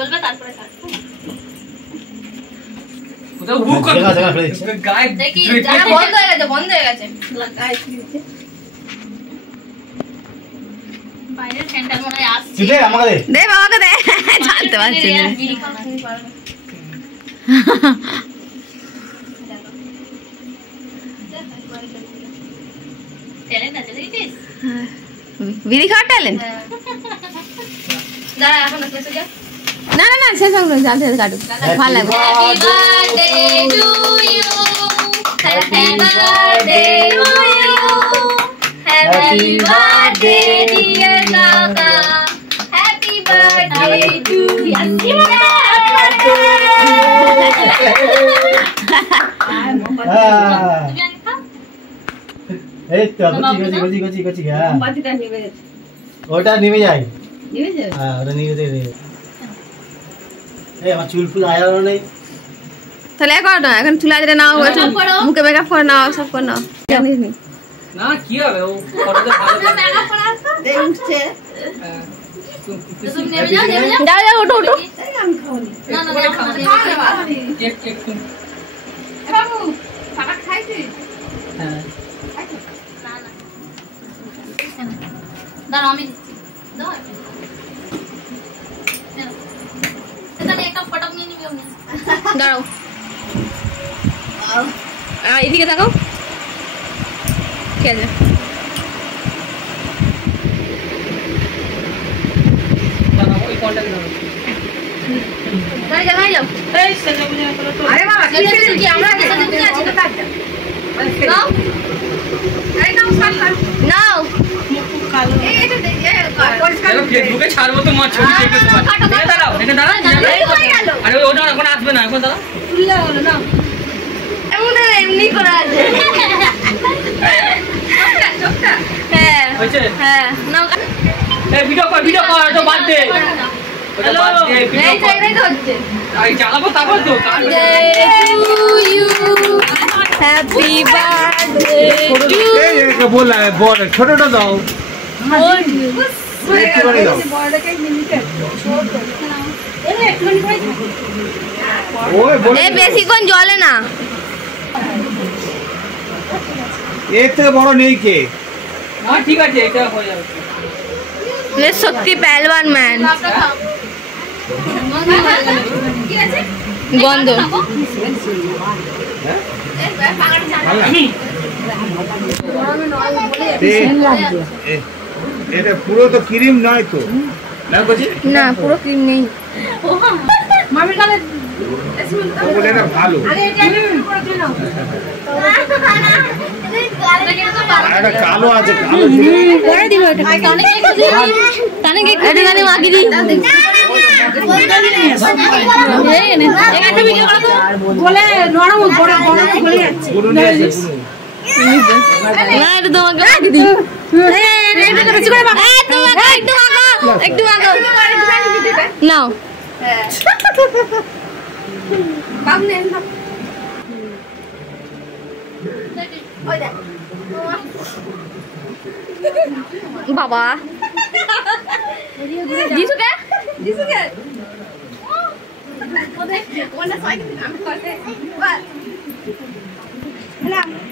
জ্বলবে তারপরে কাটবো। ওটা বুক করে জায়গা ফেলে দিচ্ছে গায়ে দেখি বন্ধ হয়ে গেছে গায়ে দিচ্ছে বাইরের ফ্যানটা মনে হয় আসছে দে আমাকে দে বাবাকে দে জানতে পারছি না ট্যালেন্ট আছে দেখছিস বিড়ি খাওয়ার ট্যালেন্ট দাঁড়া এখন এসে যা না না না শেষ হবে জানতে কাটু ভালো লাগবে happy birthday to you happy birthday dear কাকা হ্যাপি বার্থডে টু ইউ এই তো গজি হ্যাঁ বাতিটা নিভে গেছে ওটা নিভে যায় নিভে যায় হ্যাঁ ওটা নিভে দে এই আমার চুল ফুল আয়া নেই তাহলে করো না এখন চুলা জেরে নাও মুখে মেকআপ করে নাও সব করে নাও জানিস নি না কি হবে ও ফটোতে ভালো মেকআপ করা আছে দে উঠছে তুমি নেমে যাও যাও যাও ওঠো ওঠো আমি খাওনি না না কেক বাবু টাকা খাইছিস হ্যাঁ না দাঁড়াও আমি দিচ্ছি দাও তাহলে একটা ফটো নিয়ে নিবি আমি দাঁড়াও এদিকে তাকাও ঠিক আছে ওই কন্টাক্ট নাও দাঁড়িয়ে যাও এই সেটা বুঝে করো তো আরে বাবা কি আমরা একসাথে বুঝে আছি তো কাটটা নাও এই নাও সাত নাও কালো এই এটা দে পরিষ্কার চলো ফেসবুকে ছাড়বো তো মা ছবি দেখে তোমার এখানে দাঁড়াও আরে ওটা এখন আসবে না এখন দাঁড়াও তুললে হলো না এমনি করা আছে চোখটা হ্যাঁ হয়েছে হ্যাঁ নাও এই ভিডিও কর তো বাদ দে ওটা বাদ দে ভিডিও এই কর জায়গায় তো হচ্ছে আই চালাবো তারপর তো হ্যাপি বার্থডে এই বল ছোটটা দাও একটুখানি দাও বড়টাকে মিনিটে ছোট এই একটুখানি করে ওই বল এ বেশিক্ষণ জ্বলে না এর থেকে বড় নেই কে না ঠিক আছে এটা হয়ে যাবে এ সত্যি পেলবান ম্যান কি আছে গন্ধ এটা পুরো তো ক্রিম নয় তো না বুঝি না পুরো ক্রিম নেই মামির কালে ওগুলো এটা ভালো আরে এটা করে দিও আর একটা কালো আছে কালো ছিল করে দিব এটা তানে কি একটুখানি মাখি দি একটা ভিডিও করো তো বলে নরম বড় বড় বলে যাচ্ছে পুরো নিয়ে আসে পুরো না এটা তোমাকে মাখি দি এটা কিছু করে মাখো একটু মাখো নাও বাবু নেন না ওই দেখ বাবা জিসুকে ওদের কোনটা সাইকেল আমি করতে বাস হ্যালো